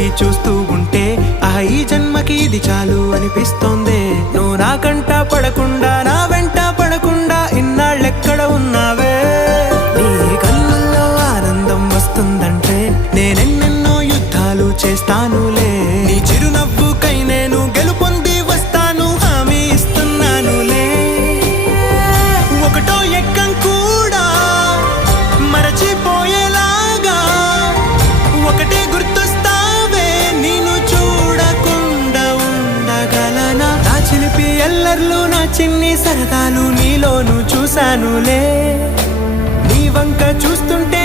పెట్టి చూస్తూ ఉంటే ఈ జన్మకి ఇది చాలు అనిపిస్తోంది. నువ్వు నా కంట పడకుండా నా వెంట పడకుండా ఇన్నాళ్ళెక్కడ ఉన్నావే? నీ కళ్ళల్లో ఆనందం వస్తుందంటే నేనెన్నెన్నో యుద్ధాలు చేస్తానులే. నీ చిరునవ్వుకై నేను గెలుపొంది వస్తాను, హామీ ఇస్తున్నానులే. ఒకటో ఎక్కం కూడా మరచిపోయేలాగా ఒకటే గుర్తొస్తావే, నేను చూడకుండా ఉండగలనా? నా చిలిపి ఎల్లర్లు నా చిన్ని సరదాలు నీలోను చూశానులే. నీ వంక చూస్తుంటే